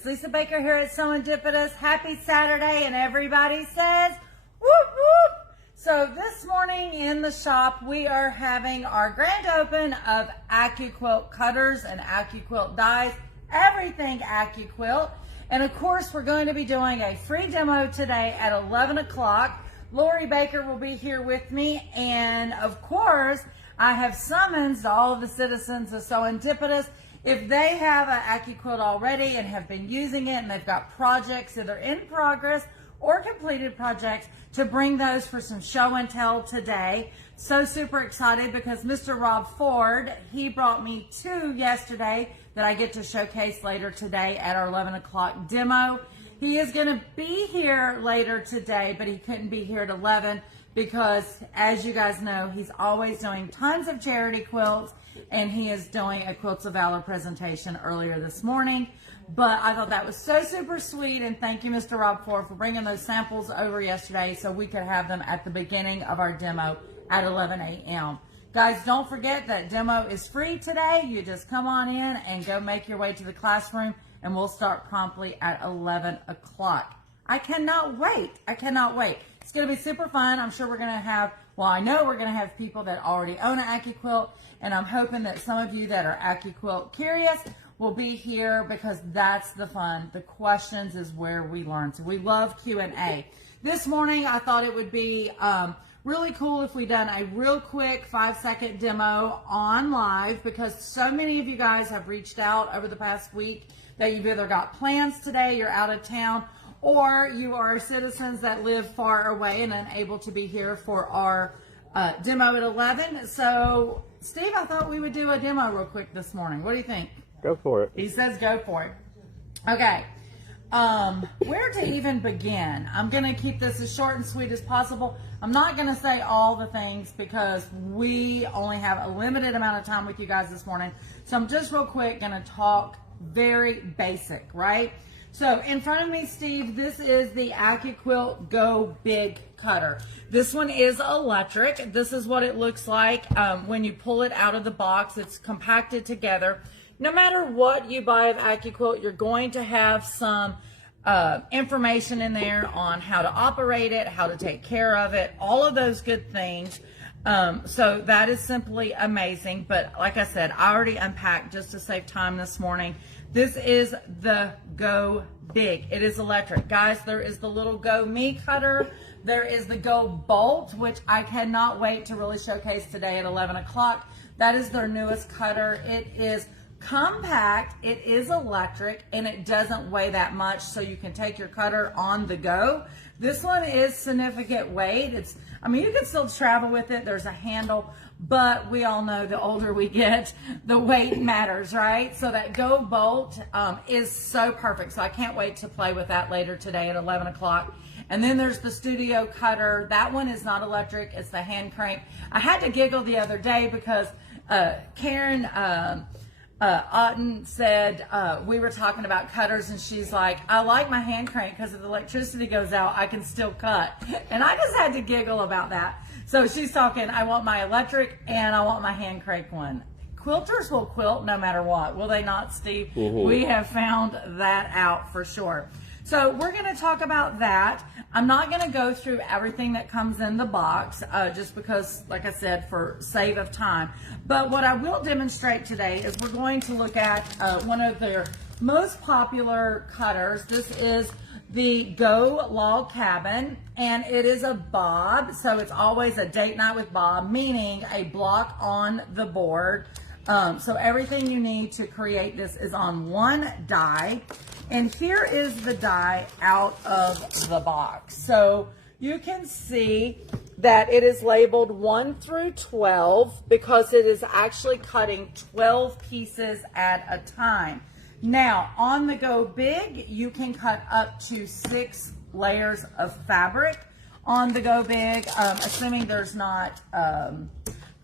It's Lisa Baker here at Serendipitous. Happy Saturday, and everybody says, whoop, whoop. So this morning in the shop, we are having our grand open of AccuQuilt cutters and AccuQuilt dies, everything AccuQuilt. And of course, we're going to be doing a free demo today at 11 o'clock. Lori Baker will be here with me. And of course, I have summons to all of the citizens of Serendipitous. If they have an AccuQuilt already and have been using it and they've got projects that are in progress or completed projects, to bring those for some show and tell today. So super excited because Mr. Rob Ford, he brought me two yesterday that I get to showcase later today at our 11 o'clock demo. He is going to be here later today, but he couldn't be here at 11 because, as you guys know, he's always doing tons of charity quilts, and he is doing a Quilts of Valor presentation earlier this morning. But I thought that was so super sweet, and thank you, Mr. Rob Ford, for bringing those samples over yesterday so we could have them at the beginning of our demo at 11 a.m. Guys, don't forget that demo is free today. You just come on in and go make your way to the classroom, and we'll start promptly at 11 o'clock. I cannot wait. I cannot wait. It's going to be super fun. I'm sure we're going to have, well, I know we're going to have people that already own an AccuQuilt, and I'm hoping that some of you that are AccuQuilt curious will be here because that's the fun. The questions is where we learn. So we love Q&A. This morning, I thought it would be really cool if we done a real quick 5-second demo on live because so many of you guys have reached out over the past week that you've either got plans today, you're out of town, or you are citizens that live far away and unable to be here for our demo at 11. So, Steve, I thought we would do a demo real quick this morning. What do you think? Go for it. He says go for it. Okay. Where to even begin? I'm going to keep this as short and sweet as possible. I'm not going to say all the things because we only have a limited amount of time with you guys this morning. So I'm just real quick going to talk very basic, right? So in front of me, Steve, this is the AccuQuilt Go Big cutter. This one is electric. This is what it looks like when you pull it out of the box. It's compacted together. No matter what you buy of AccuQuilt, you're going to have some information in there on how to operate it, how to take care of it, all of those good things. So that is simply amazing. But like I said, I already unpacked just to save time this morning. This is the Go Big. It is electric. Guys, there is the little Go Me cutter. There is the Go Bolt, which I cannot wait to really showcase today at 11 o'clock. That is their newest cutter. It is compact, it is electric, and it doesn't weigh that much, so you can take your cutter on the go. This one is significant weight. I mean, you can still travel with it. There's a handle, but we all know the older we get, the weight matters, right? So that Go Bolt is so perfect. So I can't wait to play with that later today at 11 o'clock. And then there's the Studio Cutter. That one is not electric. It's the hand crank. I had to giggle the other day because Karen Otten said, we were talking about cutters, and she's like, I like my hand crank because if the electricity goes out, I can still cut. And I just had to giggle about that. So she's talking, I want my electric and I want my hand crank one. Quilters will quilt no matter what, will they not, Steve? Mm-hmm. We have found that out for sure. So we're going to talk about that. I'm not going to go through everything that comes in the box just because, like I said, for sake of time. But what I will demonstrate today is we're going to look at one of their most popular cutters. This is the Go Log Cabin, and it is a bob. So it's always a date night with Bob, meaning a block on the board. So everything you need to create this is on one die. And here is the die out of the box. So you can see that it is labeled 1 through 12 because it is actually cutting 12 pieces at a time. Now, on the Go Big, you can cut up to 6 layers of fabric on the Go Big, assuming there's not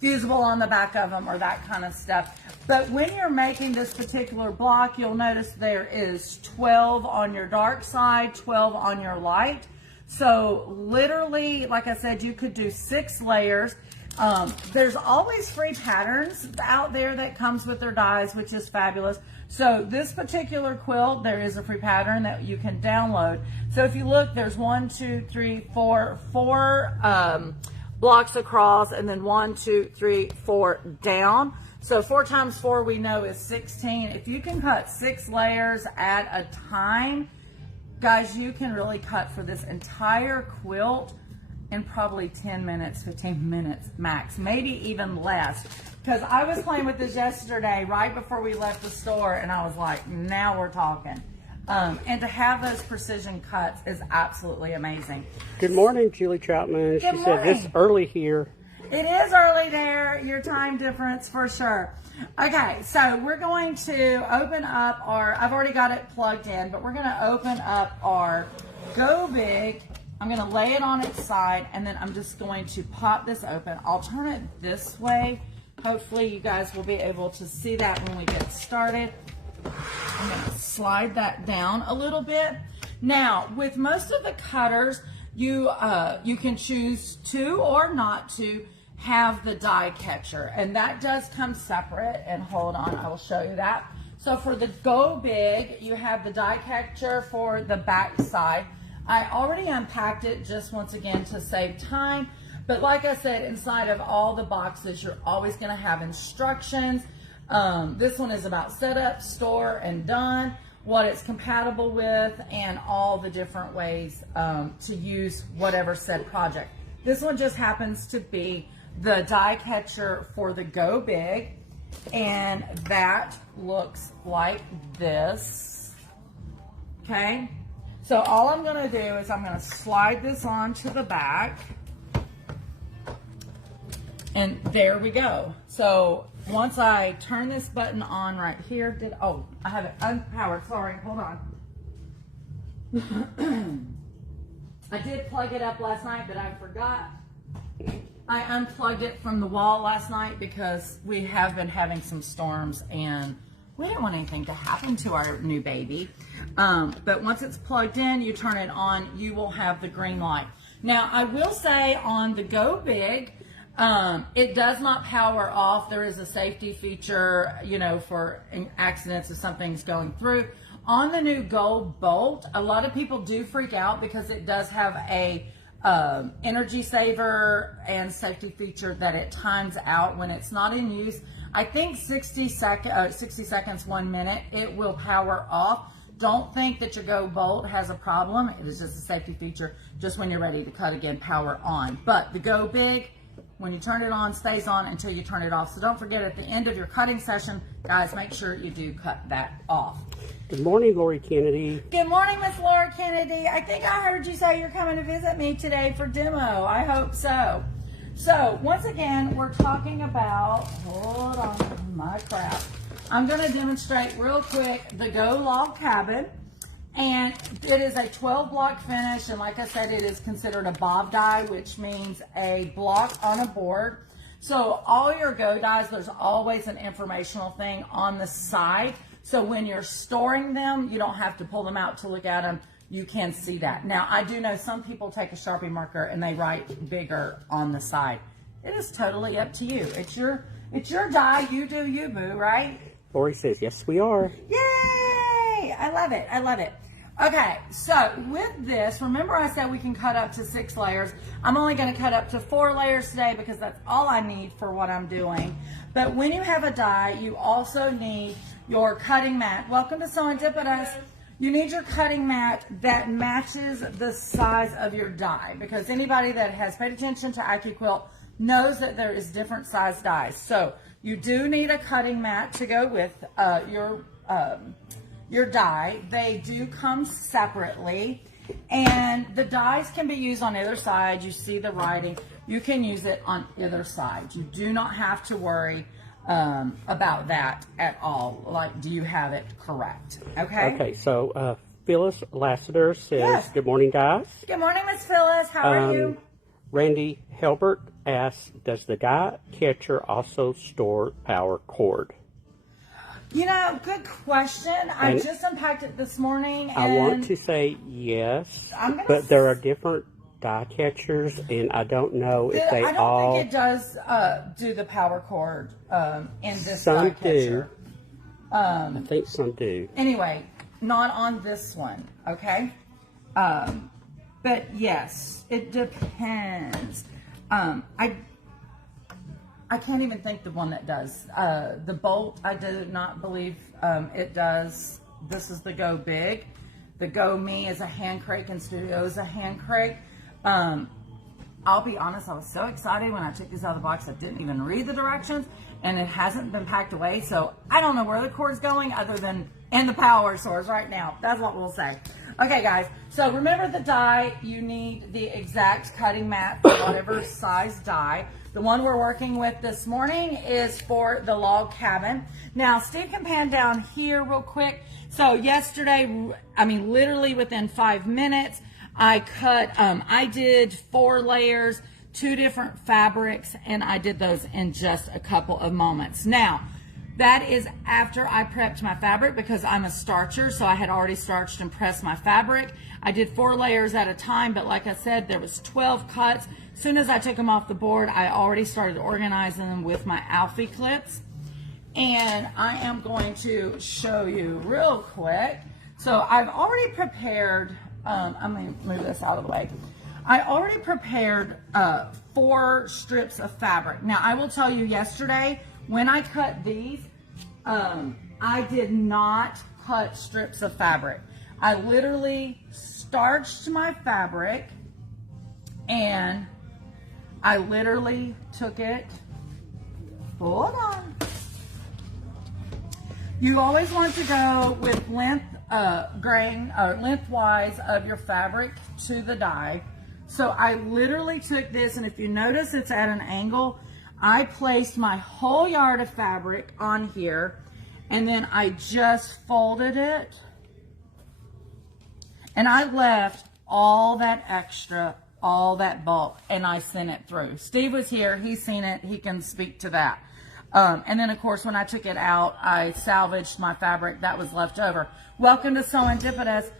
fusible on the back of them or that kind of stuff. But when you're making this particular block, you'll notice there is 12 on your dark side, 12 on your light. So literally, like I said, you could do 6 layers. There's always free patterns out there that comes with their dies, which is fabulous. So this particular quilt, there is a free pattern that you can download. So if you look, there's 1, 2, 3, 4 blocks across, and then 1, 2, 3, 4 down. So 4 times 4 we know is 16. If you can cut 6 layers at a time, guys, you can really cut for this entire quilt in probably 10 minutes, 15 minutes max, maybe even less. Because I was playing with this yesterday right before we left the store, and I was like, now we're talking. And to have those precision cuts is absolutely amazing. Good morning, Julie Troutman. She said it's early here. It is early there, your time difference for sure. Okay, so we're going to open up our, I've already got it plugged in, but we're going to open up our Go Big. I'm going to lay it on its side, and then I'm just going to pop this open. I'll turn it this way. Hopefully you guys will be able to see that when we get started. I'm going to slide that down a little bit. Now, with most of the cutters, you can choose to or not to have the die catcher, and that does come separate. And hold on, I will show you that. So for the Go Big, you have the die catcher for the back side. I already unpacked it just once again to save time, but like I said, inside of all the boxes, you're always going to have instructions. This one is about setup, store, and done, what it's compatible with, and all the different ways to use whatever said project. This one just happens to be the die catcher for the Go Big, and that looks like this. Okay, so all I'm going to do is I'm going to slide this onto the back, and there we go. So once I turn this button on right here, I have it unpowered, sorry, hold on. I did plug it up last night, but I forgot. I unplugged it from the wall last night because we have been having some storms and we didn't want anything to happen to our new baby. But once it's plugged in, you turn it on, you will have the green light. Now, I will say on the Go Big, it does not power off. There is a safety feature, you know, for accidents if something's going through. On the new Go Bolt, a lot of people do freak out because it does have a energy saver and safety feature that it times out when it's not in use. I think 60 seconds, 1 minute, it will power off. Don't think that your Go Bolt has a problem. It is just a safety feature. Just when you're ready to cut again, power on. But the Go Big, when you turn it on, stays on until you turn it off. So don't forget, at the end of your cutting session, guys, make sure you do cut that off. Good morning, Lori Kennedy. Good morning, Miss Laura Kennedy. I think I heard you say you're coming to visit me today for demo. I hope so. So once again, we're talking about, hold on, my crap. I'm going to demonstrate real quick the Go Log Cabin. And it is a 12 block finish, and like I said, it is considered a bob die, which means a block on a board. So all your Go dies, there's always an informational thing on the side. So when you're storing them, you don't have to pull them out to look at them. You can see that. Now, I do know some people take a Sharpie marker and they write bigger on the side. It is totally up to you. It's your die. You do you, boo, right? Lori says, yes, we are. Yay! I love it. I love it. Okay, so with this, remember I said we can cut up to 6 layers. I'm only going to cut up to 4 layers today because that's all I need for what I'm doing. But when you have a die, you also need your cutting mat. Welcome to Serendipitous. You need your cutting mat that matches the size of your die, because anybody that has paid attention to AccuQuilt knows that there is different size dies. So you do need a cutting mat to go with your die. They do come separately, and the dies can be used on either side. You see the writing. You can use it on either side. You do not have to worry about that at all. Like, do you have it correct? Okay. Okay, so Phyllis Lassiter says, yes. Good morning, guys. Good morning, Miss Phyllis. How are you? Randy Helbert asks, does the die catcher also store power cord? You know, good question. I just unpacked it this morning. And I want to say yes, but there are different die catchers, and I don't know if they all... I don't think it does do the power cord in this die catcher. I think some do. Anyway, not on this one, okay? But yes, it depends. I can't even think the one that does. The Bolt, I do not believe it does. This is the Go Big. The Go Me is a hand crate, and Studio is a hand crate. I'll be honest, I was so excited when I took this out of the box. I didn't even read the directions, and it hasn't been packed away, so I don't know where the cord's going other than in the power source right now. That's what we'll say. Okay, guys, so remember the die. You need the exact cutting mat for whatever size die. The one we're working with this morning is for the log cabin. Now, Steve can pan down here real quick. So yesterday, I mean, literally within 5 minutes, I cut, I did 4 layers, 2 different fabrics, and I did those in just a couple of moments. Now, that is after I prepped my fabric because I'm a starcher, so I had already starched and pressed my fabric. I did 4 layers at a time, but like I said, there was 12 cuts. As soon as I took them off the board, I already started organizing them with my AccuQuilt. And I am going to show you real quick. So I've already prepared, I'm going to move this out of the way. I already prepared 4 strips of fabric. Now, I will tell you yesterday, when I cut these, I did not cut strips of fabric. I literally starched my fabric and I literally took it, hold on. You always want to go with lengthwise of your fabric to the die. So I literally took this, and if you notice it's at an angle, I placed my whole yard of fabric on here, and then I just folded it, and I left all that extra, all that bulk, and I sent it through. Steve was here, he's seen it, he can speak to that. And then of course when I took it out, I salvaged my fabric that was left over. Welcome to Serendipitous.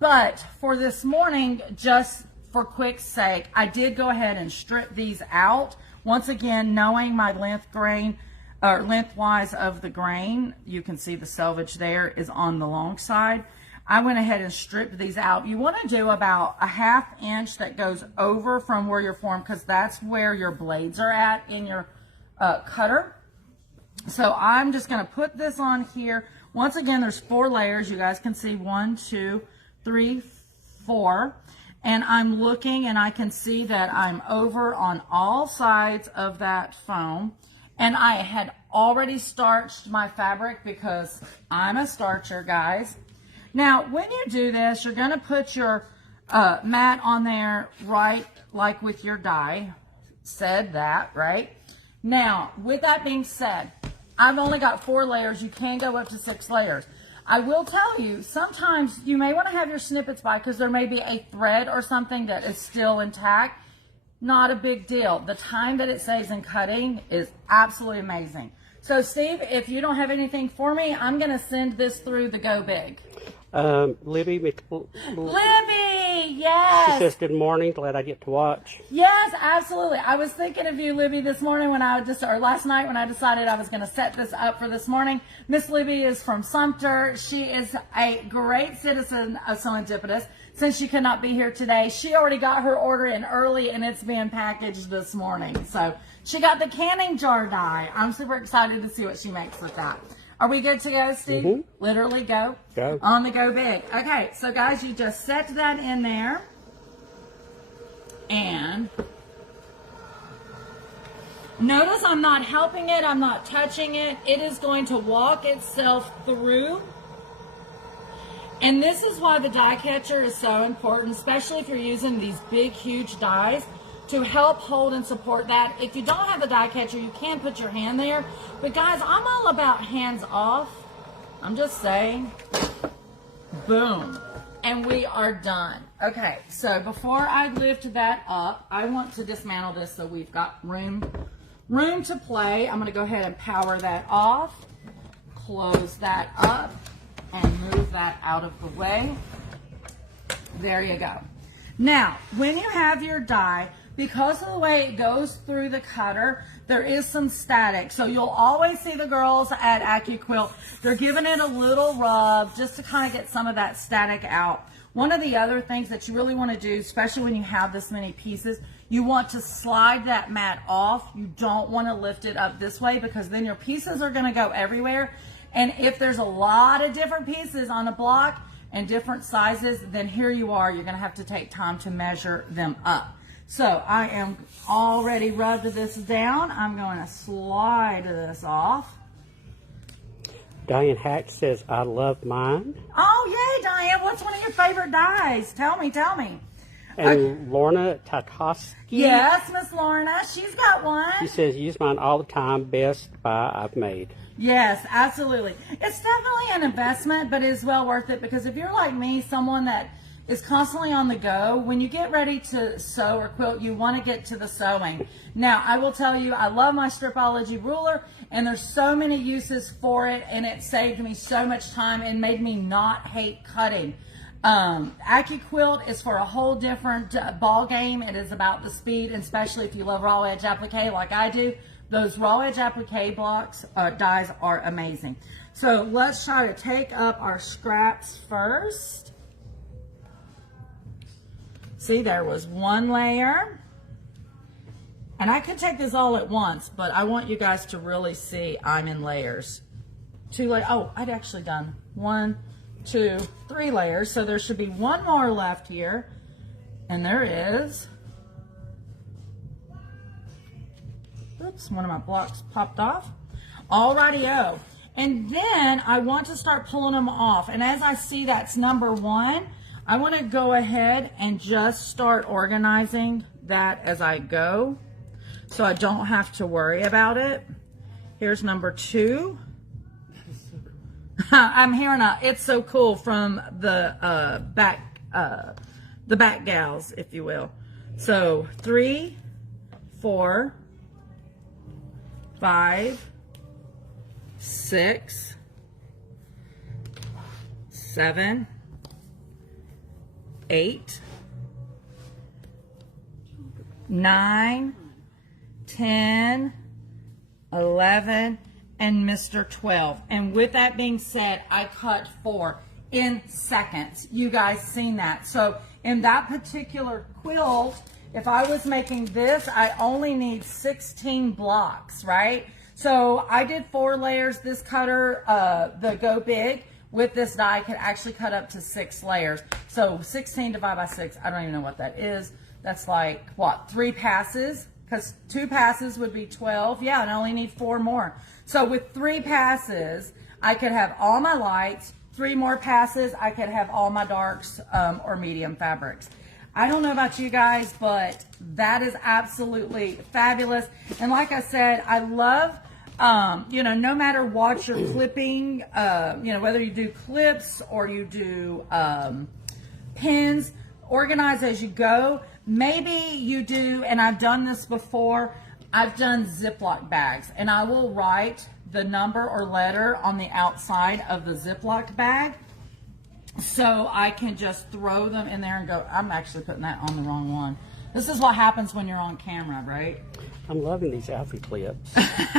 But for this morning, just for quick sake, I did go ahead and strip these out. Once again, knowing my lengthwise of the grain, you can see the selvage there is on the long side. I went ahead and stripped these out. You want to do about a 1/2 inch that goes over from where you're formed, because that's where your blades are at in your cutter. So I'm just going to put this on here. Once again, there's 4 layers. You guys can see 1, 2, 3, 4. And I'm looking and I can see that I'm over on all sides of that foam. And I had already starched my fabric because I'm a starcher, guys. Now, when you do this, you're going to put your mat on there right like with your die. Said that, right? Now, with that being said, I've only got 4 layers. You can go up to 6 layers. I will tell you, sometimes you may want to have your snippets by because there may be a thread or something that is still intact. Not a big deal. The time that it saves in cutting is absolutely amazing. So, Steve, if you don't have anything for me, I'm going to send this through the Go Big. Libby, yes. She says good morning, glad I get to watch. Yes, absolutely. I was thinking of you, Libby, this morning or last night when I decided I was going to set this up for this morning. Miss Libby is from Sumter. She is a great citizen of Serendipitous. Since she could not be here today, she already got her order in early and it's being packaged this morning. So she got the canning jar die. I'm super excited to see what she makes with that. Are we good to go, Steve? Mm-hmm. Literally go? Go. On the Go Big. Okay, so guys, you just set that in there. And notice I'm not helping it. I'm not touching it. It is going to walk itself through. And this is why the die catcher is so important, especially if you're using these big, huge dies, to help hold and support that. If you don't have the die catcher, you can put your hand there. But guys, I'm all about hands off. I'm just saying. Boom. And we are done. Okay, so before I lift that up, I want to dismantle this so we've got room to play. I'm going to go ahead and power that off, close that up, and move that out of the way. There you go. Now, when you have your die, because of the way it goes through the cutter, there is some static. So you'll always see the girls at AccuQuilt, they're giving it a little rub just to kind of get some of that static out. One of the other things that you really want to do, especially when you have this many pieces, you want to slide that mat off. You don't want to lift it up this way because then your pieces are going to go everywhere. And if there's a lot of different pieces on a block and different sizes, then here you are, you're going to have to take time to measure them up. So I am already rubbed this down. I'm going to slide this off. Diane Hack says, I love mine. Oh, yay, Diane. What's one of your favorite dyes? Tell me, tell me. And Lorna Tatoski. Yes, Miss Lorna. She's got one. She says, use mine all the time. Best buy I've made. Yes, absolutely. It's definitely an investment, but it is well worth it because if you're like me, someone that is constantly on the go, when you get ready to sew or quilt, you want to get to the sewing. Now, I will tell you, I love my Stripology ruler, and there's so many uses for it, and it saved me so much time and made me not hate cutting. AccuQuilt is for a whole different ball game. It is about the speed, and especially if you love raw edge applique like I do. Those raw edge applique blocks, dies are amazing. So let's try to take up our scraps first. See, there was one layer. And I could take this all at once, but I want you guys to really see I'm in layers. 2 layers. Oh, I'd actually done 1, 2, 3 layers. So there should be one more left here. And there is. Oops, one of my blocks popped off. Alrighty-o. And then I want to start pulling them off. And as I see that's number 1, I want to go ahead and just start organizing that as I go, so I don't have to worry about it. Here's number 2. I'm hearing a "it's so cool" from the back gals, if you will. So 3, 4, 5, 6, 7, 8, 9, 10, 11, and Mr. 12. And with that being said, I cut 4 in seconds. You guys seen that. So in that particular quilt, if I was making this, I only need 16 blocks, right? So I did 4 layers. This cutter, the Go Big, with this die could actually cut up to 6 layers. So 16 divided by 6, I don't even know what that is. That's like, what, 3 passes? Because 2 passes would be 12. Yeah, and I only need 4 more. So with 3 passes, I could have all my lights. 3 more passes, I could have all my darks or medium fabrics. I don't know about you guys, but that is absolutely fabulous. And like I said, I love, you know, no matter what you're clipping, you know, whether you do clips or you do pins, organize as you go. Maybe you do, and I've done this before, I've done Ziploc bags, and I will write the number or letter on the outside of the Ziploc bag, so I can just throw them in there and go. I'm actually putting that on the wrong one. This is what happens when you're on camera, right? I'm loving these Alfie clips.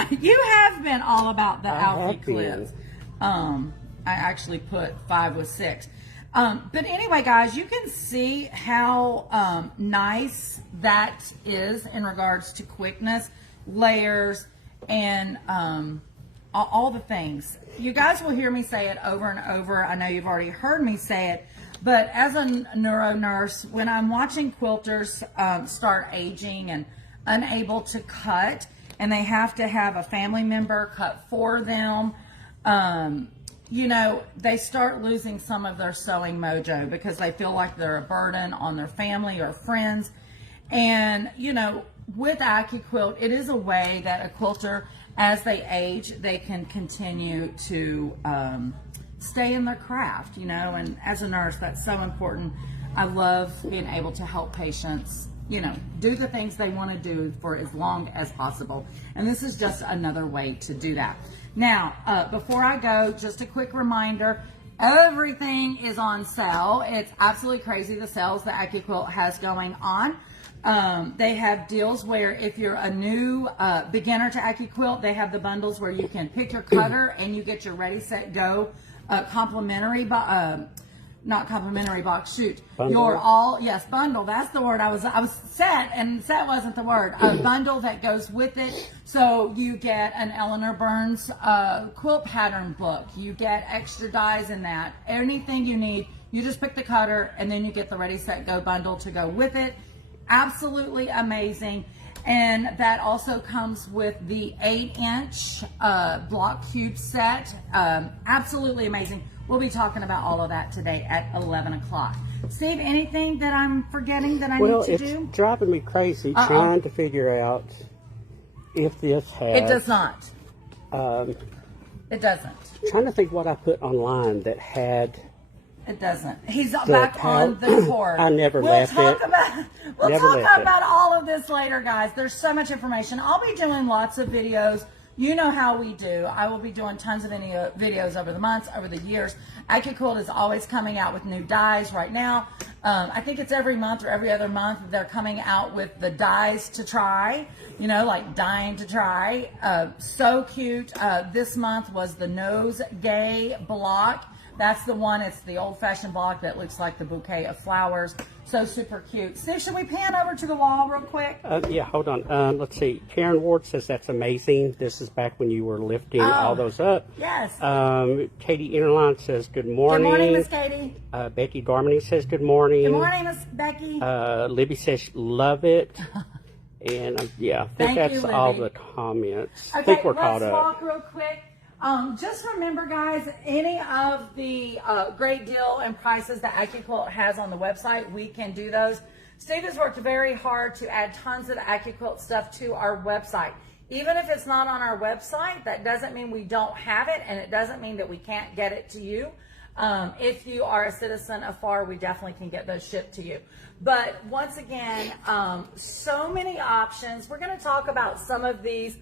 You have been all about the Alfie clips. I actually put 5 with 6. But anyway, guys, you can see how nice that is in regards to quickness, layers, and all the things. You guys will hear me say it over and over. I know you've already heard me say it, but as a neuro nurse, when I'm watching quilters start aging and unable to cut, and they have to have a family member cut for them, you know, they start losing some of their sewing mojo because they feel like they're a burden on their family or friends. And, you know, with AccuQuilt, it is a way that a quilter, as they age, they can continue to stay in their craft, you know, and as a nurse, that's so important. I love being able to help patients, you know, do the things they want to do for as long as possible. And this is just another way to do that. Now, before I go, just a quick reminder, everything is on sale. It's absolutely crazy, the sales that AccuQuilt has going on. They have deals where if you're a new beginner to AccuQuilt, they have the bundles where you can pick your cutter and you get your Ready, Set, Go complimentary, not complimentary box, shoot. Bundle? Bundle, that's the word. I was set, and set wasn't the word. A bundle that goes with it. So you get an Eleanor Burns quilt pattern book. You get extra dies in that. Anything you need, you just pick the cutter, and then you get the Ready, Set, Go bundle to go with it. Absolutely amazing. And that also comes with the 8-inch block cube set. Absolutely amazing. We'll be talking about all of that today at 11 o'clock. Steve, anything that I'm forgetting that I need to do? Well, it's driving me crazy trying to figure out if this has... It does not. It doesn't. Trying to think what I put online that had... It doesn't. He's back on the cord. I never left it. We'll talk about all of this later, guys. There's so much information. I'll be doing lots of videos. You know how we do. I will be doing tons of videos over the months, over the years. AccuQuilt is always coming out with new dies right now. I think it's every month or every other month they're coming out with the dies to try, you know, like dying to try. So cute. This month was the Nosegay block. That's the one. It's the old-fashioned block that looks like the bouquet of flowers. So super cute. Steve, should we pan over to the wall real quick? Yeah, hold on. Let's see. Karen Ward says that's amazing. This is back when you were lifting all those up. Yes. Katie Interline says good morning. Good morning, Miss Katie. Becky Darmany says good morning. Good morning, Miss Becky. Libby says love it. And yeah, I think that's all the comments. Okay, I think we're caught up. Let's walk real quick. Just remember, guys, any of the great deal and prices that AccuQuilt has on the website, we can do those. Steve has worked very hard to add tons of AccuQuilt stuff to our website. Even if it's not on our website, that doesn't mean we don't have it, and it doesn't mean that we can't get it to you. If you are a citizen afar, we definitely can get those shipped to you. But once again, so many options. We're going to talk about some of these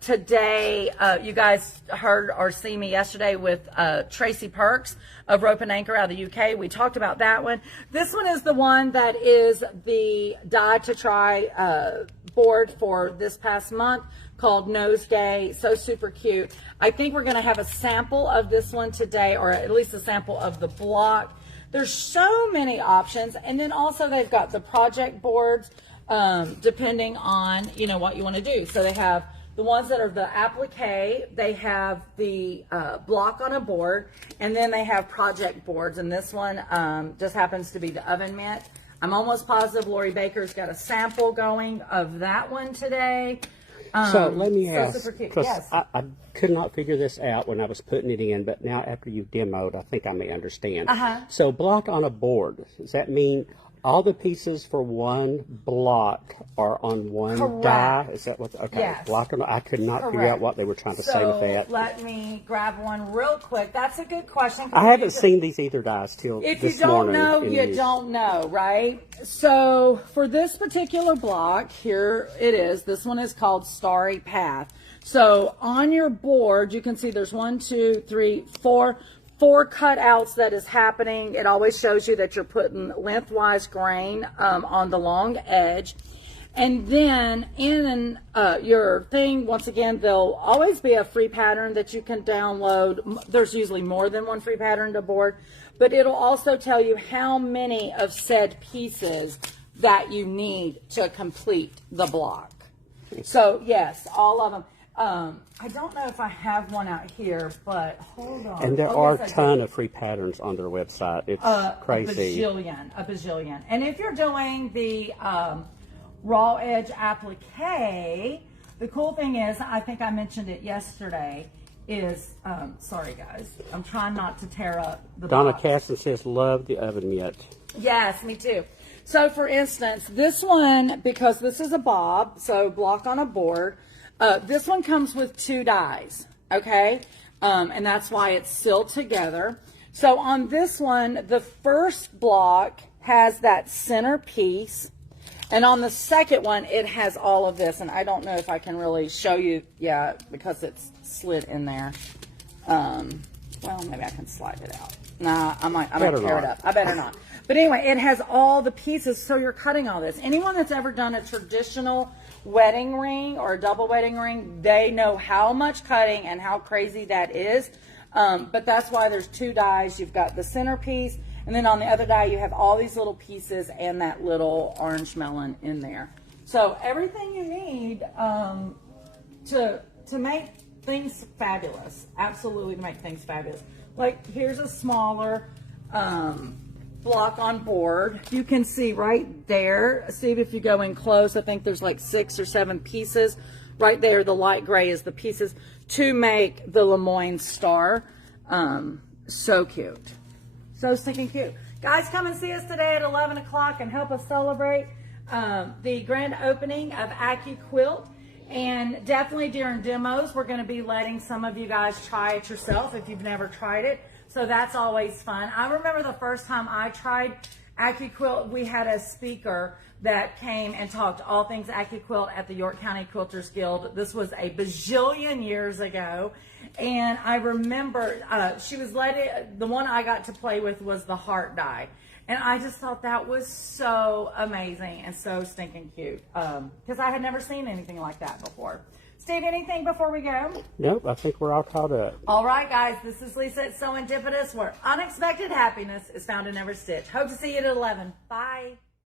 today. You guys heard or see me yesterday with Tracy Perks of Rope and Anchor out of the UK. We talked about that one. This one is the one that is the die to try board for this past month called Nosegay. So super cute. I think we're going to have a sample of this one today, or at least a sample of the block. There's so many options. And then also they've got the project boards depending on, you know, what you want to do. So they have the ones that are the applique, they have the block on a board, and then they have project boards. And this one just happens to be the oven mitt. I'm almost positive Lori Baker's got a sample going of that one today. So let me ask, because yes. I could not figure this out when I was putting it in, but now after you've demoed, I think I may understand. So block on a board, does that mean all the pieces for one block are on one die? Is that what? Okay. Yes. Block on. I could not figure out what they were trying to say with that. Let me grab one real quick. That's a good question. I haven't seen these either dies till this morning. If you don't know, you don't know, right? So for this particular block, here it is. This one is called Starry Path. So on your board, you can see there's 1, 2, 3, 4 cutouts that is happening. It always shows you that you're putting lengthwise grain on the long edge. And then in your thing, once again, there'll always be a free pattern that you can download. There's usually more than one free pattern to board, but it'll also tell you how many of said pieces that you need to complete the block. So yes, all of them. I don't know if I have one out here, but hold on. And there are a ton of free patterns on their website. It's crazy. A bajillion. And if you're doing the raw edge applique, the cool thing is, I think I mentioned it yesterday, is, sorry guys, I'm trying not to tear up the Donna box. Caston says, love the oven mitt. Yes, me too. So for instance, this one, because this is a bob, so block on a board, this one comes with 2 dies, okay? And that's why it's sealed together. So on this one, the first block has that center piece. And on the second one, it has all of this. And I don't know if I can really show you, yeah, because it's slid in there. well, maybe I can slide it out. Nah, I might Better tear it not. up. I better not. But anyway, it has all the pieces, so you're cutting all this. Anyone that's ever done a traditional wedding ring or a double wedding ring, they know how much cutting and how crazy that is. But that's why there's 2 dies. You've got the centerpiece, and then on the other die, you have all these little pieces and that little orange melon in there. So everything you need to make things fabulous, absolutely to make things fabulous. Like here's a smaller block on board. You can see right there, see if you go in close, I think there's like 6 or 7 pieces. Right there, the light gray is the pieces to make the Lemoyne star. So cute. So stinking cute. Guys, come and see us today at 11 o'clock and help us celebrate the grand opening of AccuQuilt. And definitely during demos, we're going to be letting some of you guys try it yourself if you've never tried it. So that's always fun. I remember the first time I tried AccuQuilt, we had a speaker that came and talked all things AccuQuilt at the York County Quilters Guild. This was a bajillion years ago. And I remember she was the one I got to play with was the heart die. And I just thought that was so amazing and so stinking cute because I had never seen anything like that before. Steve, anything before we go? Nope, I think we're all caught up. All right, guys, this is Lisa at Serendipitous, where unexpected happiness is found in every stitch. Hope to see you at 11. Bye.